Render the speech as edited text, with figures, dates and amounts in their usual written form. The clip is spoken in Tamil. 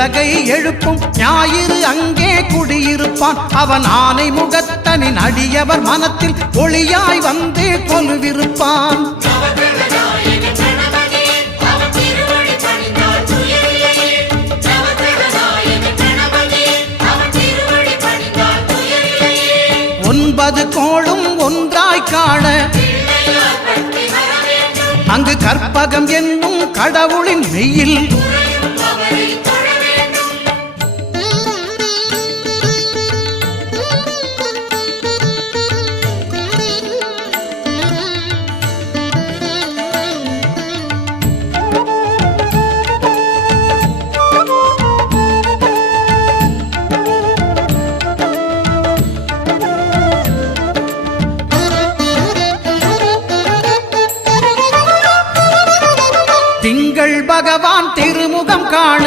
உலகை எழுப்பும் ஞாயிறு அங்கே குடியிருப்பான். அவன் ஆனை முகத்தனின் அடியவர் மனத்தில் ஒளியாய் வந்து கொலுவிருப்பான். ஒன்பது கோளும் ஒன்றாய் காண அங்கு கற்பகம் என்னும் கடவுளின் மெய்யில் திங்கள் பகவான் திருமுகம் காண